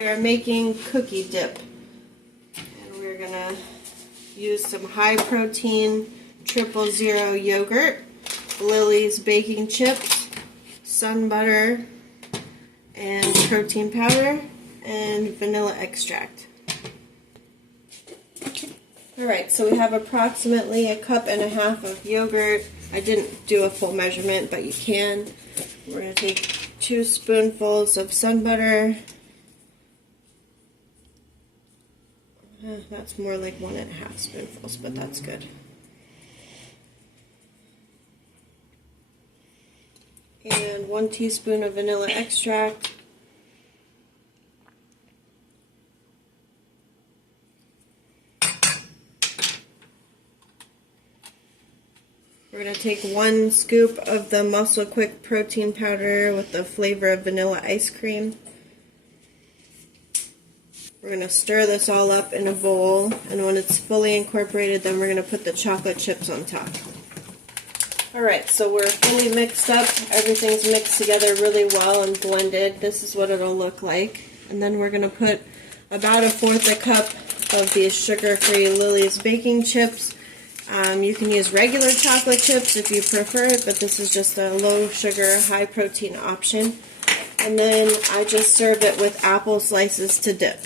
We are making cookie dip, and we're gonna use some high protein 000 yogurt, Lily's baking chips, sun butter, and protein powder, and vanilla extract. Alright, so we have approximately 1.5 cups of yogurt. I didn't do a full measurement, but you can. We're going to take 2 spoonfuls of sun butter. That's more like 1.5 spoonfuls, but that's good. And 1 teaspoon of vanilla extract. We're going to take 1 scoop of the Muscle Quick protein powder with the flavor of vanilla ice cream. We're going to stir this all up in a bowl, and when it's fully incorporated, then we're going to put the chocolate chips on top. Alright, so we're fully mixed up. Everything's mixed together really well and blended. This is what it'll look like. And then we're going to put about 1/4 cup of these sugar-free Lily's baking chips. You can use regular chocolate chips if you prefer it, but this is just a low sugar, high protein option. And then I just serve it with apple slices to dip.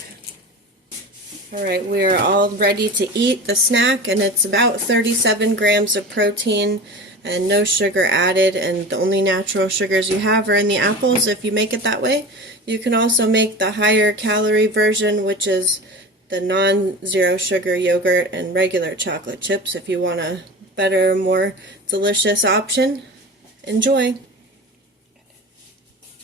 Alright, we're all ready to eat the snack, and it's about 37 grams of protein and no sugar added, and the only natural sugars you have are in the apples if you make it that way. You can also make the higher calorie version, which is the non-zero sugar yogurt and regular chocolate chips if you want a better, more delicious option. Enjoy!